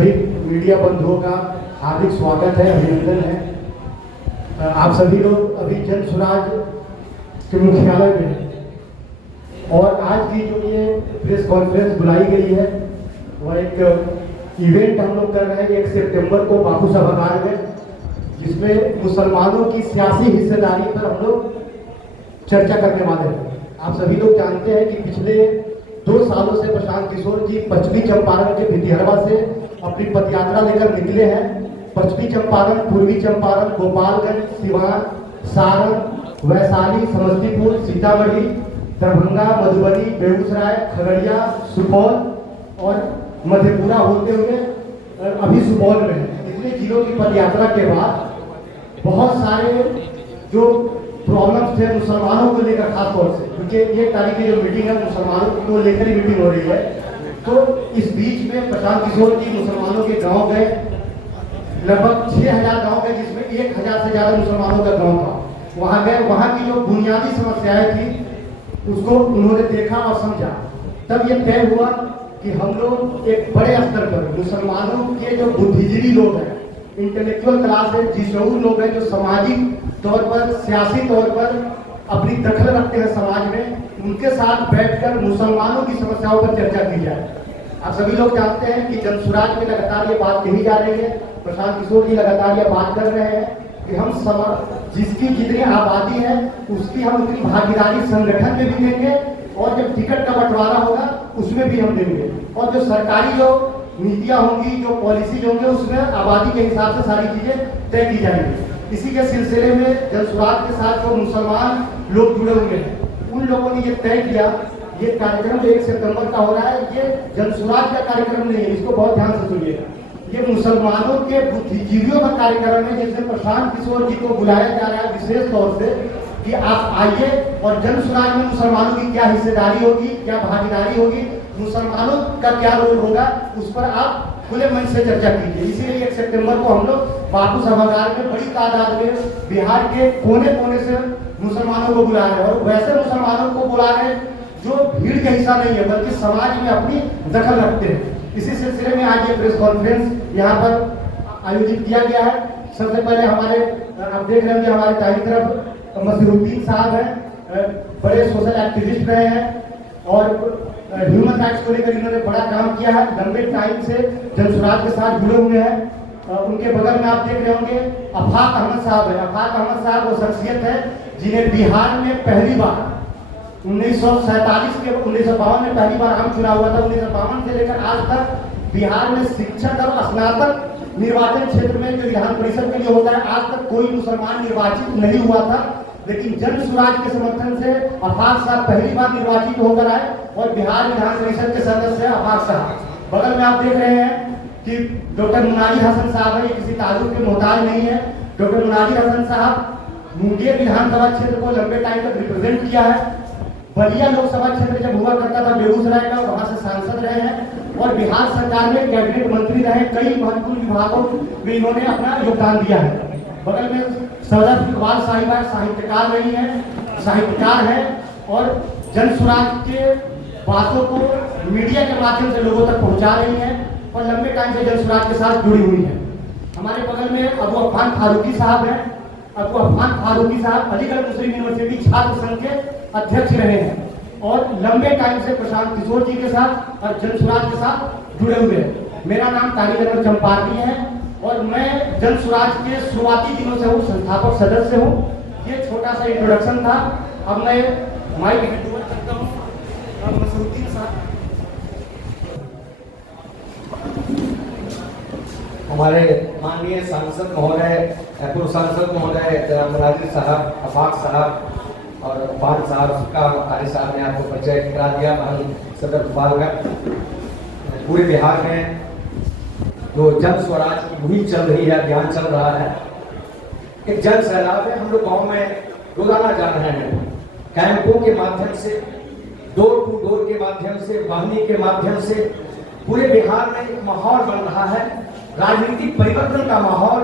सभी मीडिया बंधुओं का हार्दिक स्वागत है, अभिनंदन है। आप सभी लोग अभी जन स्वराज के मुख्यालय में हैं और आज की जो ये प्रेस कॉन्फ्रेंस बुलाई गई है वह एक इवेंट हम लोग कर रहे हैं 1 सितंबर को बापू सभागार में, जिसमें मुसलमानों की सियासी हिस्सेदारी पर हम लोग चर्चा करने वाले हैं। आप सभी लोग जानते हैं कि पिछले 2 सालों से प्रशांत किशोर जी पश्चिमी चंपारण के भितिहरवा से अपनी पदयात्रा लेकर निकले हैं। पश्चिमी चंपारण, पूर्वी चंपारण, गोपालगंज, सिवान, सारण, वैशाली, समस्तीपुर, सीतामढ़ी, दरभंगा, मधुबनी, बेगूसराय, खगड़िया, सुपौल और मधेपुरा होते हुए अभी सुपौल में है। इतने जिलों की पदयात्रा के बाद बहुत सारे जो प्रॉब्लम्स थे मुसलमानों को लेकर, खास तौर से क्योंकि ये तारीख की जो मीटिंग है मुसलमानों को लेकर ही मीटिंग हो रही है, तो इस बीच में प्रशांत किशोर जी मुसलमानों के गांव गए। लगभग 6000 गांव गए, जिसमें 1000 से ज्यादा मुसलमानों का गांव था। वहां गए, वहां की जो बुनियादी समस्याएं थी उसको उन्होंने देखा और समझा। तब ये तय हुआ कि हम लोग एक बड़े स्तर पर मुसलमानों के जो बुद्धिजीवी लोग हैं, इंटेलेक्चुअल क्लास है, जिशऊर लोग हैं, जो सामाजिक तौर पर, सियासी तौर पर अपनी दखल रखते हैं समाज में, उनके साथ बैठकर मुसलमानों की समस्याओं पर चर्चा की जाए। आप सभी लोग जानते हैं कि जनसुराज में लगातार ये बात कही जा रही है, प्रशांत किशोर जी लगातार ये बात कर रहे हैं कि हम जिसकी जितनी आबादी है उसकी हम उतनी भागीदारी संगठन में भी देंगे और जब टिकट का बंटवारा होगा उसमें भी हम देंगे, और जो सरकारी जो नीतियां होंगी, जो पॉलिसीज होंगे, उसमें आबादी के हिसाब से सारी चीजें तय की जाएंगी। इसी के सिलसिले में जनसुराज के साथ जो मुसलमान लोग जुड़े हुए हैं उन लोगों ने ये तय किया, ये कार्यक्रम 1 सितंबर का हो रहा है, ये जनसुराज का कार्यक्रम नहीं है, इसको बहुत ध्यान से सुनिएगा। ये मुसलमानों के बुद्धिजीवियों का कार्यक्रम है, जिसमें प्रशांत किशोर जी को बुलाया जा रहा है विशेष तौर से कि आप आइए और जनसुराज में मुसलमानों की क्या हिस्सेदारी होगी, क्या भागीदारी होगी, मुसलमानों का क्या रोल होगा, उस पर आप खुले मन से चर्चा कीजिए। इसीलिए 1 सितंबर को हम लोग बापू सभागार में बड़ी तादाद में बिहार के कोने कोने से मुसलमानों को बुला रहे हैं, और वैसे मुसलमानों को बुला रहे हैं जो भीड़ का हिस्सा नहीं है बल्कि समाज में अपनी दखल रखते हैं। इसी सिलसिले में आज ये प्रेस कॉन्फ्रेंस यहाँ पर आयोजित किया गया है। सबसे पहले हमारे, आप देख रहे हैं हमारे दाहिनी तरफ मसीरुद्दीन साहब हैं, बड़े सोशल एक्टिविस्ट रहे हैं और ह्यूमन राइट्स को लेकर इन्होंने बड़ा काम किया है, लंबे टाइम से जनसुराज के साथ जुड़े हुए हैं। उनके बगल में आप देख रहे होंगे अफाक अहमद साहब है। अफाक अहमद साहब वो शख्सियत है जिन्हें बिहार में पहली बार 1952 में पहली बार आम चुनाव हुआ था। 1952 से लेकर आज तक बिहार में शिक्षक और स्नातक निर्वाचन क्षेत्र में जो विधान परिषद के लिए होता है, आज तक कोई मुसलमान निर्वाचित नहीं हुआ था, लेकिन जन स्वराज के समर्थन से अफाक साहब पहली बार निर्वाचित होकर आए और बिहार विधान परिषद के सदस्य है अफाक साहब। बगल में आप देख रहे हैं कि डॉक्टर मुनाजिर हसन साहब है, ये किसी ताल्लुक के मोहताज नहीं है। डॉक्टर मुनाजिर हसन साहब मुंगेर विधानसभा क्षेत्र को लंबे टाइम तक रिप्रेजेंट किया है। बलिया लोकसभा क्षेत्र जब हुआ करता था बेगूसराय का, वहां से सांसद रहे हैं और बिहार सरकार में कैबिनेट मंत्री रहे। कई महत्वपूर्ण विभागों में इन्होंने अपना योगदान दिया है। बगल में सदर इकबाल साहिबा साहित्यकार रही है, साहित्यकार है और जनसुराज के बातों को मीडिया के माध्यम से लोगों तक पहुंचा रही है और लंबे टाइम से जनसुराज के साथ जुड़ी हुई है। हमारे बगल में अबू अफान फारूकी साहब हैं। अबू अफान फारूकी साहब अलीगढ़ मुस्लिम यूनिवर्सिटी छात्र संघ के अध्यक्ष रहे हैं और लंबे टाइम से प्रशांत किशोर जी के साथ और जनसुराज के साथ जुड़े हुए हैं। मेरा नाम तारिक चंपारनी है और मैं जनसुराज के शुरुआती दिनों से हूँ, संस्थापक सदस्य हूँ। ये छोटा सा इंट्रोडक्शन था। अब मैं माइक हैंड ओवर करता हूँ मसीरुद्दीन साहब। हमारे माननीय सांसद महोदय, पूर्व सांसद महोदय राजीव साहब, अफाक साहब और अफान साहब का कारी साहब ने आपको परिचय करा दिया। सदर गोपालगंज पूरे बिहार में जो जन स्वराज की मुहिम चल रही है, अभियान चल रहा है, एक जन सैलाब है। हम लोग गाँव में रोजाना जा रहे हैं, कैंपों के माध्यम से, डोर टू डोर के माध्यम से, वाहनी के माध्यम से पूरे बिहार में एक माहौल बन रहा है, राजनीतिक परिवर्तन का माहौल,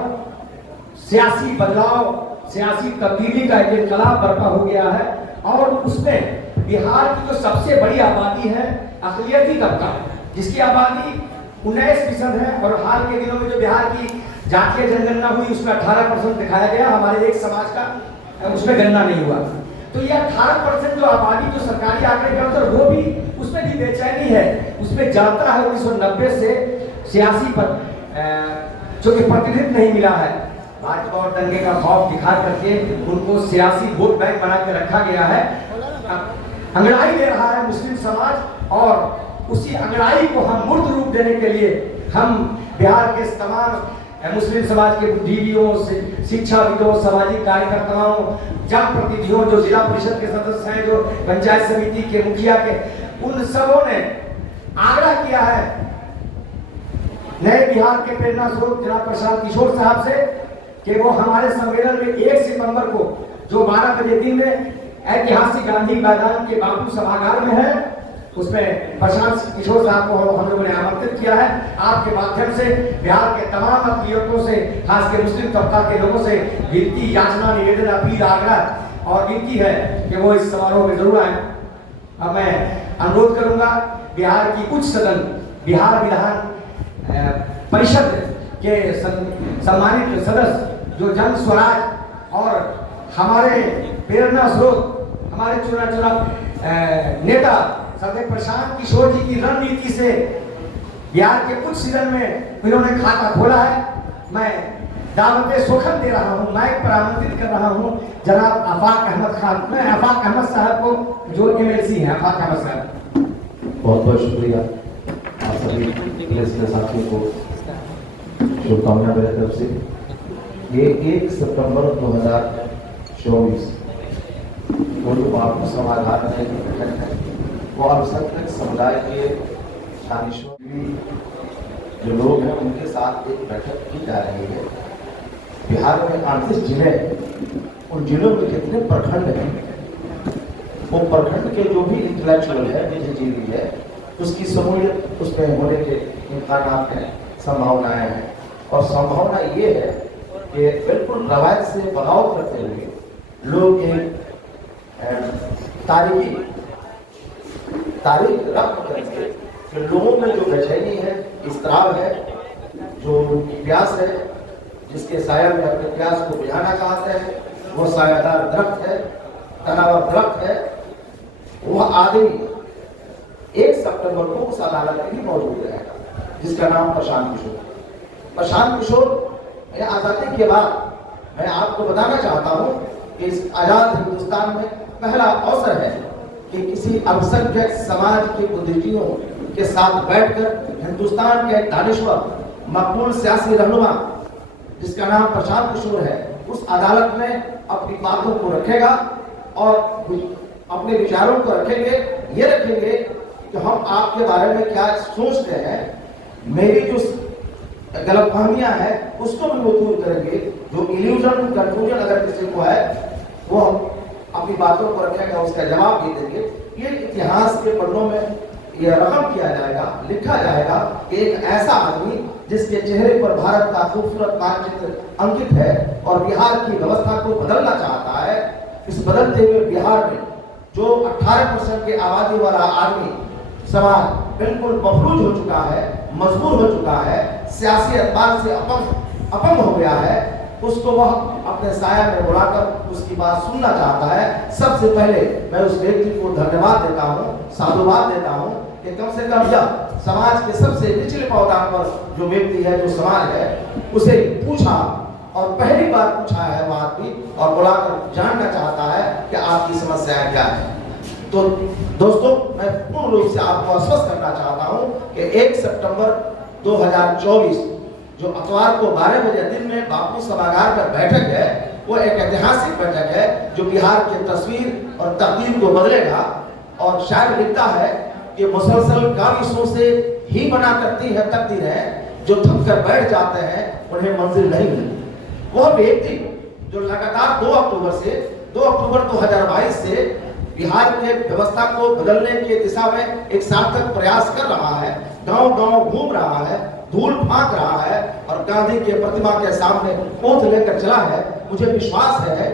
सियासी बदलाव, सियासी तब्दीली का एक इनकलाब बर्पा हो गया है। और उसमें बिहार की जो सबसे बड़ी आबादी है अक़लियती तबका, जिसकी आबादी 19% है, और हाल के दिनों में जो बिहार की जातीय जनगणना हुई उसमें 18% दिखाया गया, हमारे एक समाज का उसमें गणना नहीं हुआ। तो ये 18% जो आबादी जो सरकारी आंकड़े के अनुसार, वो भी उसमें भी बेचैनी है। उसमें जाता है 1990 से 86 पर जो कि प्रतिनिधित्व नहीं मिला है। भाजपा और दंगे का खौफ दिखा करके उनको 86 वोट बैंक बना के रखा गया है। अंगड़ाई दे रहा है मुस्लिम समाज, और उसी अंगड़ाई को हम मूर्त रूप देने के लिए हम बिहार के तमाम मुस्लिम समाज के बुद्धिजीवियों, शिक्षाविदों, सामाजिक कार्यकर्ताओं, जनप्रतिनिधियों, जो जिला परिषद के सदस्य हैं, जो पंचायत समिति के मुखिया के, उन सबों ने आग्रह किया है नए बिहार के प्रेरणा स्रोत जनाब प्रशांत किशोर साहब से कि वो हमारे सम्मेलन में 1 सितंबर को जो 12 बजे दिन में ऐतिहासिक गांधी मैदान के बापू सभागार में है, उसमें प्रशांत किशोर साहब को हम लोगों ने आमंत्रित किया है। आपके माध्यम से बिहार के तमाम अकलियतों से, खासकर मुस्लिम तबका के लोगों से विनती, याचना, निवेदन, अपील, आग्रह और विनती है कि वो इस समारोह में जरूर आए। अब मैं अनुरोध करूंगा बिहार की उच्च सदन, बिहार विधान परिषद के सम्मानित सदस्य जो जन स्वराज और हमारे प्रेरणा स्रोत, हमारे चुना नेता सदैव प्रशांत किशोर जी की रणनीति से बिहार के कुछ सदन में इन्होंने खाता खोला है। मैं दावत सोखन दे रहा हूँ, माइक पर आमंत्रित कर रहा हूँ जनाब आफाक अहमद खान, मैं आफाक अहमद साहब को जो MLC हैं, आफाक अहमद साहब। बहुत बहुत शुक्रिया आप सभी साथियों को, शुभकामनाएं मेरे तरफ से। ये 1 सितंबर 2024 वो जो बापू सभागार में बैठक है, वो अल्पसंख्यक समुदाय के जो लोग हैं उनके साथ एक बैठक की जा रही है। बिहार में 38 जिले, उन जिलों में कितने प्रखंड हैं, वो प्रखंड के जो भी इंटेलेक्चुअल है, बुद्धिजीवी है, उसकी समूलियत उसमें होने के इम्कानात हैं, संभावनाएं हैं। और संभावना ये है कि बिल्कुल रवायत से बगाव करते हुए लोग एक तारीख रख करके कि लोगों में जो बेचैनी है, इस्तराब है, जो प्यास है, जिसके साया में अपने प्यास को बुझाना चाहते हैं, वो सायादार दरख्त है, तनावर दरख्त है, वह आदमी 1 सितंबर को उस अदालत में ही मौजूद रहेगा जिसका नाम प्रशांत किशोर। प्रशांत किशोर आजादी के बाद मैं आपको बताना चाहता हूं कि इस आजाद हिंदुस्तान में पहला अवसर है कि किसी अल्पसंख्यक समाज के बुद्धिजीवियों के साथ बैठकर हिंदुस्तान के दानिश्वर, मकबूल सियासी रहनुमा जिसका नाम प्रशांत किशोर है, उस अदालत में अपनी बातों को रखेगा और अपने विचारों को रखेंगे। ये रखेंगे कि हम आपके बारे में क्या सोचते हैं, मेरी जो गलतफहमियां हैं उसको भी वो दूर करेंगे। जो इल्यूजन, कंफ्यूजन अगर किसी को है वो हम अपनी बातों को रखेगा, उसका जवाब भी देंगे। ये इतिहास के पन्नों में यह रकम किया जाएगा, लिखा जाएगा कि एक ऐसा आदमी जिसके चेहरे पर भारत का खूबसूरत मानचित्र अंकित है और बिहार की व्यवस्था को बदलना चाहता है। इस बदलते हुए बिहार में जो 18% की आबादी वाला आदमी समाज बिल्कुल मफलूज हो चुका है, मजबूर हो चुका है, सियासी एतबार से अपंग हो गया है, उसको वह अपने साया में बुलाकर उसकी बात सुनना चाहता है। सबसे पहले मैं उस व्यक्ति को धन्यवाद देता हूँ, साधुवाद देता हूँ कि कम से कम यह समाज के सबसे निचले पावदान पर जो व्यक्ति है, जो समाज है, उसे पूछा और पहली बार पूछा है वो आदमी और बुलाकर जानना चाहता है कि आपकी समस्याएं क्या है। तो दोस्तों, मैं पूर्ण रूप से आपको आश्वस्त करना चाहता हूं कि 1 सितंबर 2024 जो इतवार को 12 बजे दिन में बापू सभागार पर बैठक है, वो एक ऐतिहासिक बैठक है जो बिहार की तस्वीर और तकदीर को बदलेगा। और शायद लिखता है कि मुसलसल काविशों से ही बना करती है तकदीरें, जो थक कर बैठ जाते हैं उन्हें मंजिल नहीं मिलती। वह व्यक्ति जो लगातार 2 अक्टूबर 2022 से बिहार के व्यवस्था को बदलने की दिशा में एक सार्थक प्रयास कर रहा है, गांव-गांव घूम रहा है, धूल फांक रहा है और गांधी की प्रतिमा के सामने ओथ लेकर चला है। मुझे विश्वास है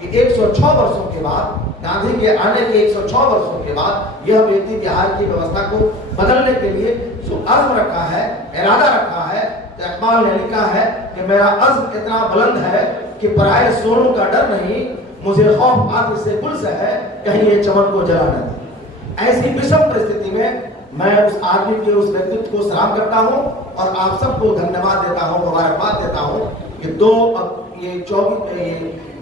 कि 106 वर्षों के बाद, गांधी के आने के 106 वर्षों के बाद यह व्यक्ति बिहार की व्यवस्था को बदलने के लिए जो अज़्म रखा है, इरादा रखा है, तो इकबाल ने लिखा है कि मेरा अज़्म इतना बुलंद है कि पराए सोनों का डर नहीं, मुझे खौफ आग से गुल्स है, कहीं ये चमन को जला न दे। ऐसी विषम परिस्थिति में मैं उस आदमी के, उस व्यक्तित्व को सलाम करता हूँ और आप सबको धन्यवाद देता हूँ, मुबारकबाद देता हूँ कि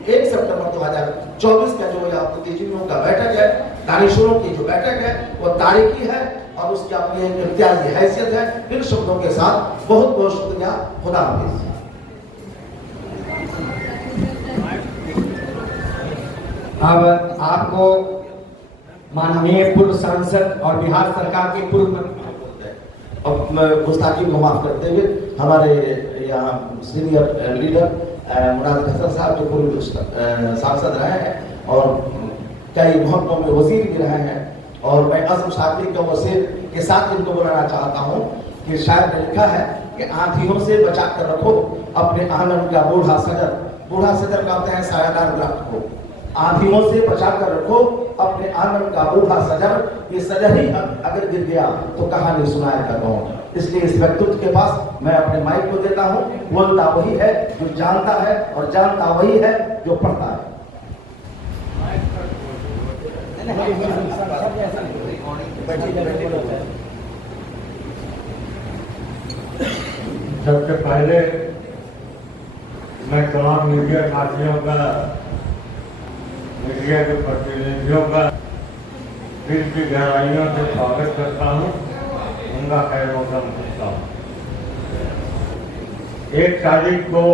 1 सितंबर 2024 का जो बुद्धिजीवियों का बैठक है, दानिशोरों की जो बैठक है, वो तारीखी है और उसकी अपनी एक इम्तियाजी हैसियत है। इन शब्दों के साथ बहुत बहुत शुक्रिया। खुदा हाफिज। अब आपको माननीय पूर्व सांसद और बिहार सरकार के पूर्व अब गुस्ताखी को माफ करते हुए हमारे यहाँ सीनियर लीडर मुराद हसन साहब जो पूर्व सांसद रहे हैं और कई महकमों में वजीर भी रहे हैं, और मैं अज़म शाकिर के वसीर के साथ इनको बुलाना चाहता हूँ कि शायद ने लिखा है कि आंधियों से बचा कर रखो अपने आंगन का बूढ़ा सजर। बूढ़ा सजर कहते हैं सायादार दरख्त को। आंधियों से बचा कर रखो अपने आंगन का बूढ़ा सजर, ये सजर ही अगर गिर गया तो कहानी सुनाएगा कौन। इसलिए इस व्यक्तित्व के पास मैं अपने माइक को देता हूँ। बोलता वही है जो जानता है और जानता वही है जो पढ़ता है। सबसे पहले मैं तमाम मीडिया साथियों का, मीडिया के प्रतिनिधियों का दिल की गहराइयों से स्वागत करता हूँ, उनका खैर मौसम करता हूँ। 1 तारीख को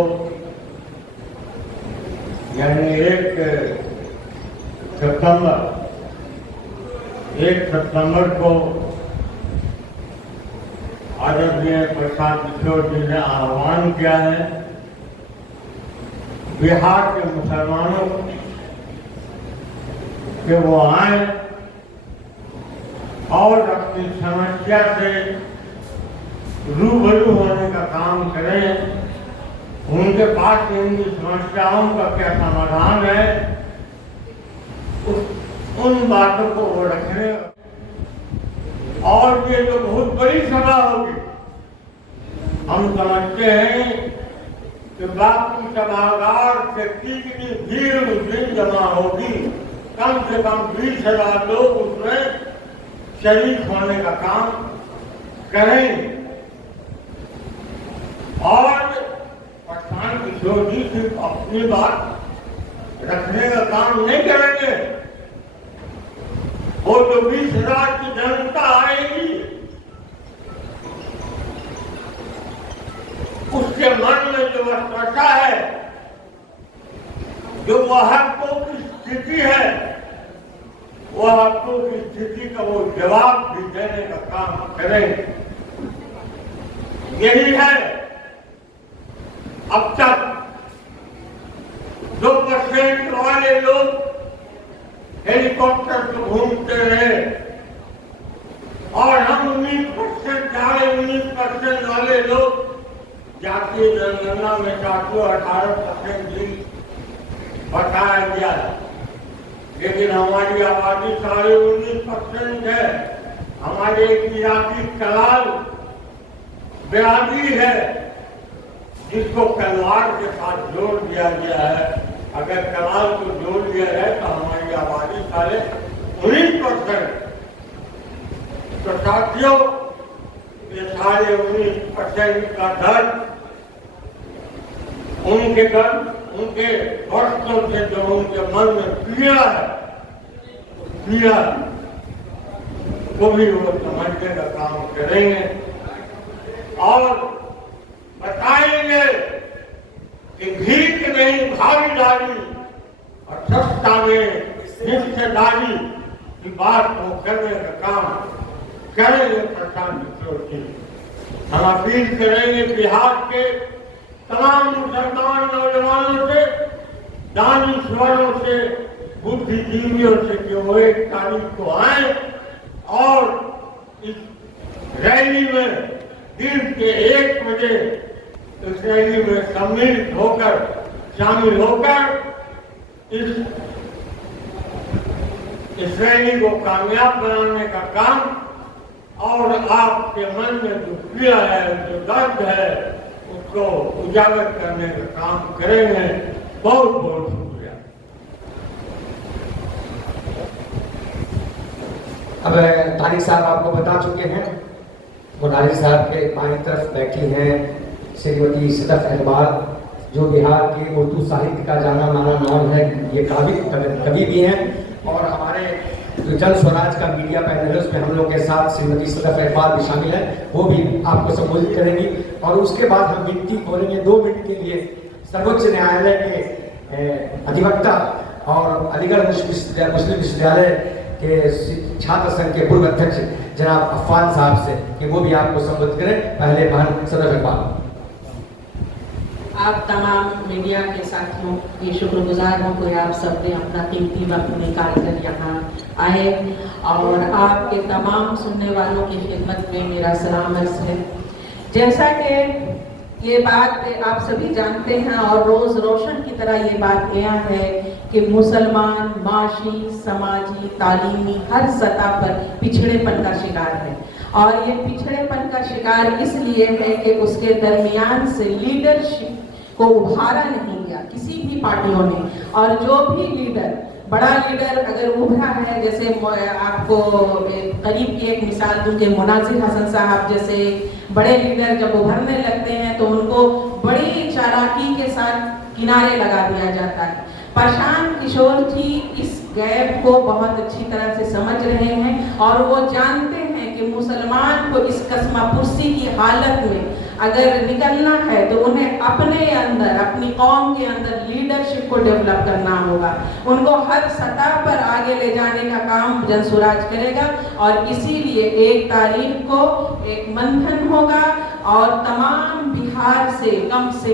यानी 1 सितंबर को आदरणीय प्रसाद किशोर जी ने आह्वान किया है बिहार के मुसलमानों कि वो आए और अपनी समस्या से रूबरू होने का काम करें। उनके पास उनकी समस्याओं का क्या समाधान है, उन बातों को वो रखने। और ये तो बहुत बड़ी सभा होगी। हम समझते हैं कि बाकी सभागार से कितनी भीड़ उस दिन जमा होगी, कम से कम 20,000 लोग उसमें शरीक होने का काम करें। और प्रशांत किशोर जी सिर्फ अपनी बात रखने का काम नहीं करेंगे, वो तो 20,000 की जनता आएगी, उसके मन में जो वस्तुता है, जो वह हकों की स्थिति है, वह हकों की स्थिति का वो जवाब भी देने का काम करें। यही है अब तक 2% वाले लोग हेलीकॉप्टर से घूमते रहे और हम 19% वाले लोग जातीय जनगणना में 18% बताया गया, लेकिन हमारी आबादी 19.5% है। हमारे एक जाति कलाल बिरादरी है जिसको कलवार के साथ जोड़ दिया गया है। अगर कलाल को जोड़ दिया जाए तो हमारी आबादी 19%। तो साथियों, ये 19% का दर उनके वर्षों से जो उनके मन में पीड़ा है, पीड़ा को भी वो समझने का काम करेंगे और बताएंगे कि भीख नहीं भागीदारी और सत्ता में हिस्सेदारी की बात को करने का काम करेंगे प्रशांत किशोर जी। हम अपील करेंगे बिहार के तमाम मुसलमान नौजवानों से, दानिश्वरों से, बुद्धिजीवियों से कि वो 1 तारीख को आए और इस रैली में दिन के 1 बजे इस रैली में शामिल होकर इस रैली को कामयाब बनाने का काम और आपके मन में जो पीड़ा है, जो दर्द है, उसको उजागर करने का काम करेंगे। बहुत बहुत शुक्रिया। अब तारिक साहब आपको बता चुके हैं, मुनाजिर साहब के बाईं तरफ बैठी हैं श्रीमती सदफ इकबाल, जो बिहार के उर्दू साहित्य का जाना माना नाम है। ये कवि भी हैं और हमारे जो जन स्वराज का मीडिया पैनल है उसमें हम लोग के साथ श्रीमती सदफ इकबाल भी शामिल है, वो भी आपको संबोधित करेंगी। और उसके बाद हम विनती करेंगे 2 मिनट के लिए सर्वोच्च न्यायालय के अधिवक्ता और अलीगढ़ मुस्लिम विश्वविद्यालय के छात्र संघ के पूर्व अध्यक्ष जनाब अफान साहब से कि वो भी आपको संबोधित करें। पहले बहन सदफ इकबाल। आप तमाम मीडिया के साथियों की शुक्रगुजार हूँ कि आप सब ने अपना कीमती वक्त निकाल कर यहाँ आए और आपके तमाम सुनने वालों की खिदमत में मेरा सलाम अर्ज़ है। जैसा कि ये बात आप सभी जानते हैं और रोज़ रोशन की तरह ये बात यह है कि मुसलमान माशी, समाजी, तालीमी हर सतह पर पिछड़ेपन का शिकार है और ये पिछड़ेपन का शिकार इसलिए है कि उसके दरमियान से लीडरशिप को उभारा नहीं गया किसी भी पार्टियों ने। और जो भी लीडर, बड़ा लीडर अगर उभरा है, जैसे आपको करीब की एक मिसाल दूं कि मुनाजिर हसन साहब जैसे बड़े लीडर जब उभरने लगते हैं तो उनको बड़ी चालाकी के साथ किनारे लगा दिया जाता है। प्रशांत किशोर जी इस गैप को बहुत अच्छी तरह से समझ रहे हैं और वो जानते हैं कि मुसलमान को इस कस्मापुर्सी की हालत में अगर निकलना है तो उन्हें अपने अंदर, अपनी कौम के अंदर लीडरशिप को डेवलप करना होगा। उनको हर सतह पर आगे ले जाने का काम जनसुराज करेगा और इसीलिए 1 तारीख को एक मंथन होगा और तमाम बिहार से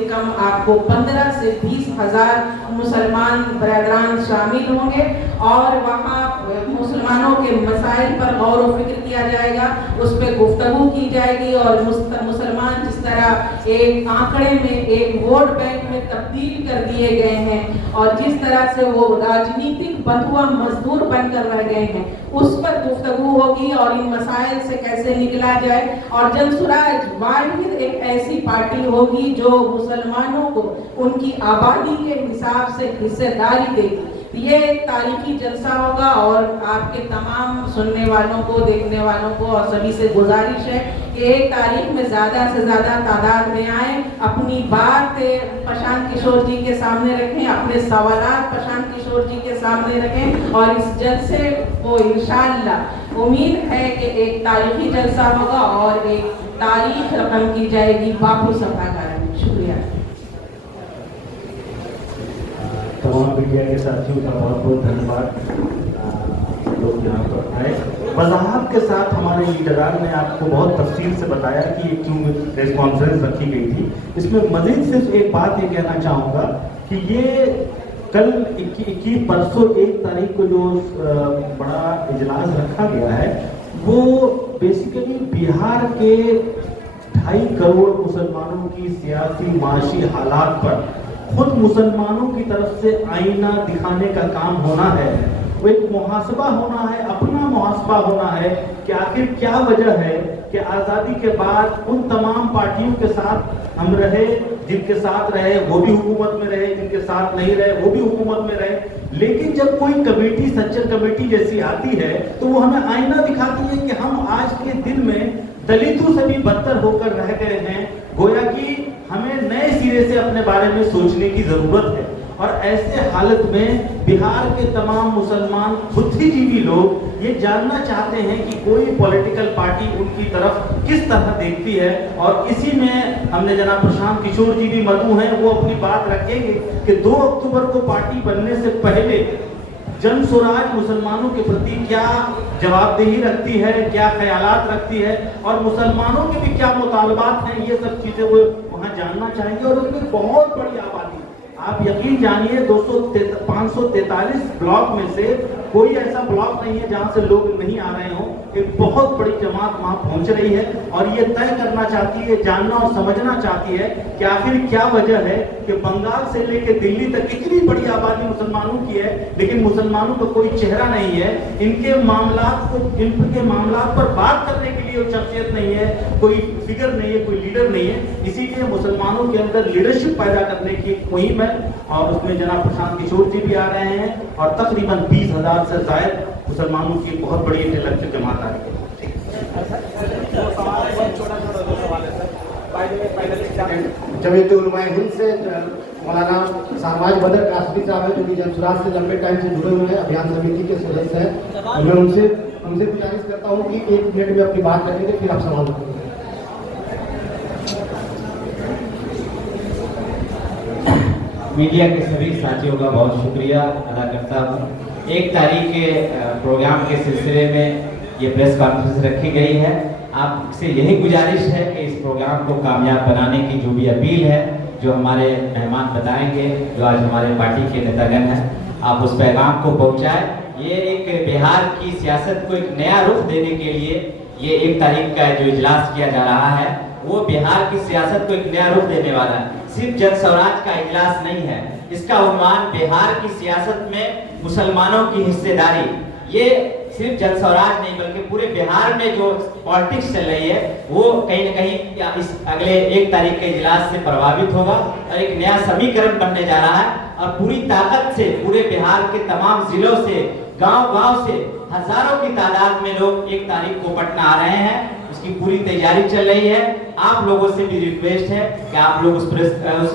कम आपको 15 से 20 हज़ार मुसलमान बरदरान शामिल होंगे और वहाँ मुसलमानों के मसाइल पर गौर व फिक्र किया जाएगा, उस पर गुफ्तगू की जाएगी और मुसलमान जिस तरह एक आंकड़े में, एक वोट बैंक में तब्दील कर दिए गए हैं और जिस तरह से वो राजनीतिक बंधुआ मजदूर बनकर रह गए हैं, उस पर गुफ्तगू होगी और इन मसाइल से कैसे निकला जाए। और जनसुराज वाहिद एक ऐसी पार्टी होगी जो मुसलमानों को उनकी आबादी के हिसाब से हिस्सेदारी देगी। ये एक तारीखी जलसा होगा और आपके तमाम सुनने वालों को, देखने वालों को और सभी से गुजारिश है कि 1 तारीख में ज़्यादा से ज़्यादा तादाद में आए, अपनी बात प्रशांत किशोर जी के सामने रखें, अपने सवालात प्रशांत किशोर जी के सामने रखें और इस जलसे को इंशाअल्लाह उम्मीद है कि एक तारीखी जलसा होगा और एक तारीख रकम की जाएगी बापू सभागार में। शुक्रिया। तमाम मीडिया के साथियों का बहुत बहुत धन्यवाद। लोग यहाँ पर आए, वजाहत के साथ हमारे लीडरान ने आपको बहुत तफसील से बताया कि ये क्यों प्रेस कॉन्फ्रेंस रखी गई थी। इसमें मजीद सिर्फ एक बात ये कहना चाहूँगा कि ये कल परसों 1 तारीख को जो बड़ा इजलास रखा गया है वो बेसिकली बिहार के 2.5 करोड़ मुसलमानों की सियासी माशी हालात पर खुद मुसलमानों की तरफ से आईना दिखाने का काम होना है। वो एक मुहासबा होना है, अपना मुहासबा होना है कि आखिर क्या वजह है कि आज़ादी के बाद उन तमाम पार्टियों के साथ हम रहे, जिनके साथ रहे वो भी हुकूमत में रहे, जिनके साथ नहीं रहे वो भी हुकूमत में रहे, लेकिन जब कोई कमेटी, सच्चर कमेटी जैसी आती है तो वो हमें आईना दिखाती है कि हम आज के दिन में दलितों से भी बदतर होकर रह गए हैं। गोया कि हमें नए सिरे से अपने बारे में सोचने की जरूरत है। और ऐसे हालत में बिहार के तमाम मुसलमान बुद्धिजीवी लोग ये जानना चाहते हैं कि कोई पॉलिटिकल पार्टी उनकी तरफ किस तरह देखती है। और इसी में हमने जनाब प्रशांत किशोर जी भी मधु हैं, वो अपनी बात रखेंगे कि 2 अक्टूबर को पार्टी बनने से पहले जन स्वराज मुसलमानों के प्रति क्या जवाबदेही रखती है, क्या ख्यालात रखती है और मुसलमानों के भी क्या मुतालबात हैं, ये सब चीज़ें वो वहाँ जानना चाहेंगे। और उसमें बहुत बड़ी आबादी आप यकीन जानिए 543 ब्लॉक में से कोई ऐसा ब्लॉक नहीं है जहां से लोग नहीं आ रहे हों। एक बहुत बड़ी जमात वहां पहुंच रही है और ये तय करना चाहती है, जानना और समझना चाहती है कि आखिर क्या वजह है कि बंगाल से लेकर दिल्ली तक इतनी बड़ी आबादी मुसलमानों की है, लेकिन मुसलमानों का कोई चेहरा नहीं है। इनके मामलात पर बात करने के लिए शख्सियत नहीं है, कोई फिगर नहीं है, कोई लीडर नहीं है। इसीलिए मुसलमानों के अंदर लीडरशिप पैदा करने की मुहिम है और उसमें जनाब प्रशांत किशोर जी भी आ रहे हैं और तकरीबन 20,000 से ज्यादा मुसलमानों की बहुत बड़ी इंटेलेक्चुअल जमात आ रही है। जमीयत उलमा हिंद से मौलाना शाहबाज बदर कासमी साहब है, जो कि जमसुराज से लंबे टाइम से जुड़े हुए हैं, अभियान समिति के सदस्य हैं। मैं उनसे गुजारिश करता हूँ कि 1 मिनट में अपनी बात करेंगे, फिर आप सवाल करेंगे। मीडिया के सभी साथियों का बहुत शुक्रिया अदा करता हूँ। 1 तारीख के प्रोग्राम के सिलसिले में ये प्रेस कॉन्फ्रेंस रखी गई है। आपसे यही गुजारिश है कि इस प्रोग्राम को कामयाब बनाने की जो भी अपील है, जो हमारे मेहमान बताएंगे, जो आज हमारे पार्टी के नेतागण हैं, आप उस पैगाम को पहुँचाएं। ये एक बिहार की सियासत को एक नया रुख देने के लिए ये 1 तारीख का जो इजलास किया जा रहा है, वो बिहार की सियासत को एक नया रुख देने वाला है। सिर्फ जन स्वराज का इजलास नहीं है, इसका उन्वान बिहार की सियासत में मुसलमानों की हिस्सेदारी। ये सिर्फ जन स्वराज नहीं बल्कि पूरे बिहार में जो पॉलिटिक्स चल रही है वो कहीं न कहीं इस अगले 1 तारीख के इजलास से प्रभावित होगा और एक नया समीकरण बनने जा रहा है। और पूरी ताकत से पूरे बिहार के तमाम जिलों से, गांव-गांव से हजारों की तादाद में लोग 1 तारीख को पटना आ रहे हैं। उसकी पूरी तैयारी चल रही है। आप लोगों से भी रिक्वेस्ट है कि आप लोग उस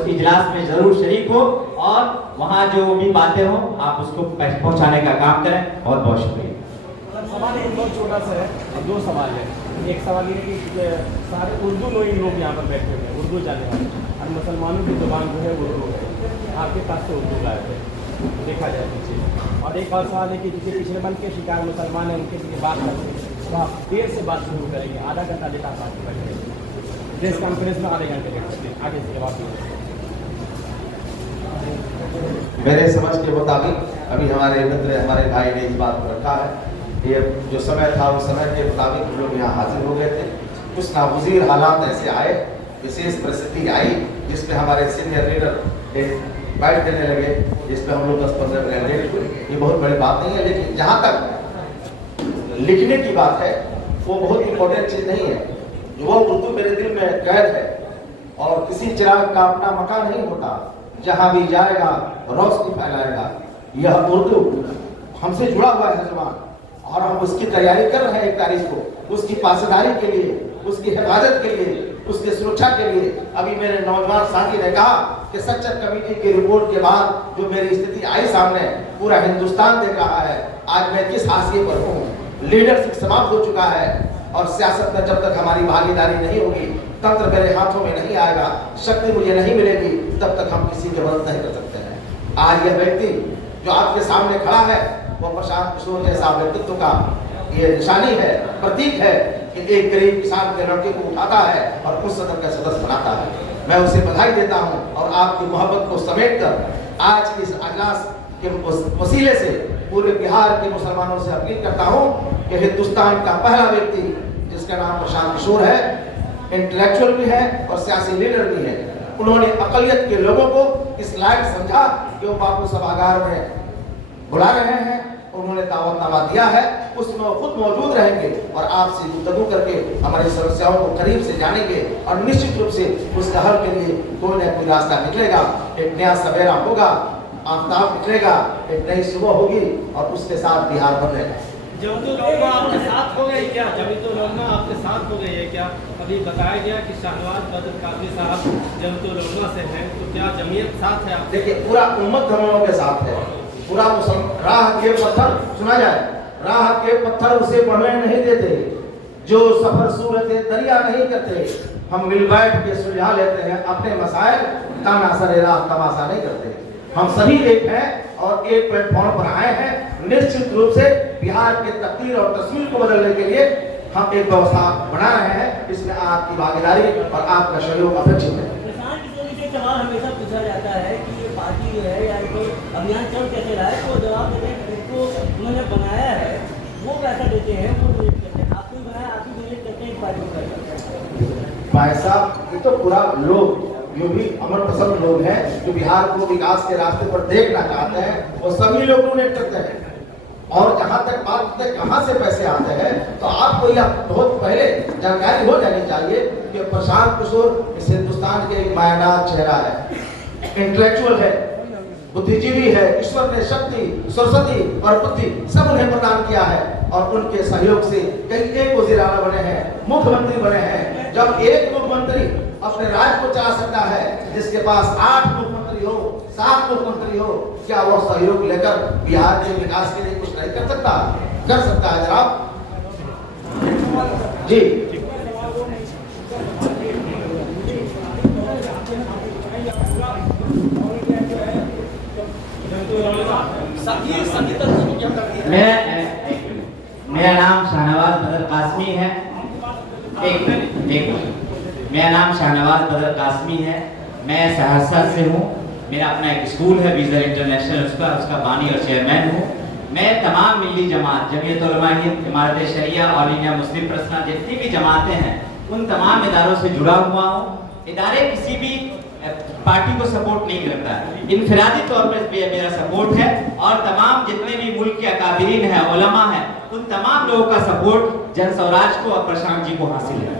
इजलास में जरूर शरीक हो और वहाँ जो भी बातें हो आप उसको पहुँचाने का काम करें। बहुत बहुत शुक्रिया। सवाल एक बहुत छोटा सा है, 2 सवाल है। एक सवाल ये है कि सारे उर्दू नोइंग लोग यहाँ पर बैठे हुए हैं, उर्दू जाने वाले, और मुसलमानों की जुबान जो है उर्दू है। आपके पास से उर्दू गायब है, देखा जाए पीछे। और एक और सवाल है कि जिसके पिछले बन के शिकार मुसलमान हैं, उनके लिए बात करते हैं तो आप देर से बात शुरू करेंगे, आधा घंटा लेकर आप बात करेंगे। प्रेस कॉन्फ्रेंस में आधे घंटे लेकर आगे से जवाब दीजिए। मेरे समझ के मुताबिक अभी हमारे मित्र, हमारे भाई ने इस बात को रखा है। ये जो समय था उस समय के मुताबिक लोग यहाँ हाजिर हो गए थे। कुछ नागुज़ीर हालात ऐसे आए, विशेष परिस्थिति आई जिसमें हमारे सीनियर लीडर एक बाइट देने लगे, जिसमें हम लोग 10-15 मिनट लेट हुए। ये बहुत बड़ी बात नहीं है, लेकिन जहाँ तक लिखने की बात है वो बहुत इंपॉर्टेंट चीज़ नहीं है। वो उर्दू मेरे दिल में कैद है और किसी चिराग का अपना मकान नहीं होता, जहाँ भी जाएगा रोशनी फैलाएगा। यह उर्दू हमसे जुड़ा हुआ है ज़बान और हम उसकी तैयारी कर रहे हैं 1 तारीख को, उसकी पासदारी के लिए, उसकी हिफाजत के लिए, उसकी सुरक्षा के लिए। अभी मेरे नौजवान साथी ने कहा कि सच्चर कमेटी की रिपोर्ट के बाद जो मेरी स्थिति आई सामने, पूरा हिंदुस्तान देख रहा है आज मैं किस हाशिए पर हूँ। लीडरशिप समाप्त हो चुका है और सियासत में जब तक हमारी भागीदारी नहीं होगी, तंत्र मेरे हाथों में नहीं आएगा, शक्ति मुझे नहीं मिलेगी, तब तक हम किसी की मदद नहीं कर सकते हैं। आज यह व्यक्ति जो आपके सामने खड़ा है वो प्रशांत किशोर जैसा व्यक्तित्व का ये निशानी है, प्रतीक है कि एक गरीब किसान के लड़के को उठाता है और उस सदन का सदस्य बनाता है। मैं उसे बधाई देता हूं और आपकी मोहब्बत को समेटकर आज के इस अजलास के वसीले से पूरे बिहार के मुसलमानों से अपील करता हूं कि हिंदुस्तान का पहला व्यक्ति जिसका नाम प्रशांत किशोर है, इंटेलेक्चुअल भी है और सियासी लीडर भी है। उन्होंने अकलियत के लोगों को इस लायक समझा कि वो बापू सभागार में बुला रहे हैं, उन्होंने दावतनामा दिया है, उसमें वो खुद मौजूद रहेंगे और आपसे गुफ्तगू करके हमारी समस्याओं को करीब से जानेंगे और निश्चित रूप से उसके हल के लिए कोई न कोई रास्ता निकलेगा। एक नया सवेरा होगा, आफ्ताब निकलेगा, एक नई सुबह होगी और उसके साथ बिहार बनेगा। जमीयत आपके साथ हो गई क्या? जमीयत उलमा आपके साथ हो गई है क्या? अभी बताया गया कि शाहनवाज बदर काजी साहब जमीयत उलमा से हैं, तो क्या जमीयत साथ है? देखिए, पूरा उम्मत हम लोगों के साथ है। पूरा राह के पत्थर, सुना जाए, राह के पत्थर उसे बढ़ने नहीं देते जो सफर सूरत दरिया नहीं करते। हम मिल बैठ के सुलझा लेते हैं अपने मसाइल, तानासरे राह तमाशा नहीं करते। हम सभी एक हैं और एक प्लेटफॉर्म पर आए हैं। निश्चित रूप से बिहार के तकदीर और तस्वीर को बदलने के लिए हम एक व्यवस्था बना रहे हैं। इसमें आपकी भागीदारी और आपका सहयोग अपेक्षित है। सवाल हमेशा पूछा जाता है कि ये पार्टी पैसा देते हैं वो डोनेट करते हैं, आप कोई बनाए आप ही डोनेट करते हैं इस पार्टी को? भाई साहब, ये तो पूरा लोग जो भी अमर पसंद लोग हैं, जो बिहार को विकास के रास्ते पर देखना चाहते हैं, वो सभी लोग डोनेट करते हैं। और जहाँ तक बात है कहाँ से पैसे आते हैं, तो आपको यह बहुत पहले जानकारी हो जानी चाहिए कि प्रशांत किशोर इस हिंदुस्तान के एक मायनात चेहरा है, इंटेलेक्चुअल है, बुद्धिजीवी है। ईश्वर ने शक्ति, सरस्वती और बुद्धि सब उन्हें प्रदान किया है और उनके सहयोग से कई एक वजीर आला बने हैं, मुख्यमंत्री बने हैं। जब एक मुख्यमंत्री अपने राज्य को चला सकता है, जिसके पास 8 मुख्यमंत्री हो, 7 मुख्यमंत्री हो, क्या वो सहयोग लेकर बिहार के विकास के लिए कुछ नहीं कर सकता? कर सकता है जनाब जी। मेरा नाम शाहनवाज बदर कासमी है। एक मिनट। मेरा नाम शाहनवाज बदर कासमी है। मैं सहरसा से हूँ। मेरा अपना एक स्कूल है विजर इंटरनेशनल, उसका बानी और चेयरमैन हूँ। मैं तमाम मिली जमात, जमीयत उलमा हिंद, इमारत शरिया, ऑल इंडिया मुस्लिम पर्सनल, जितनी भी जमातें हैं उन तमाम इदारों से जुड़ा हुआ हूँ। इदारे किसी भी पार्टी को सपोर्ट नहीं करता, इनफरादी तौर पर मेरा सपोर्ट है और तमाम जितने भी मुल्क के अकाबिरीन हैं, उलमा हैं, उन तमाम लोगों का सपोर्ट जन स्वराज को और प्रशांत जी को हासिल है।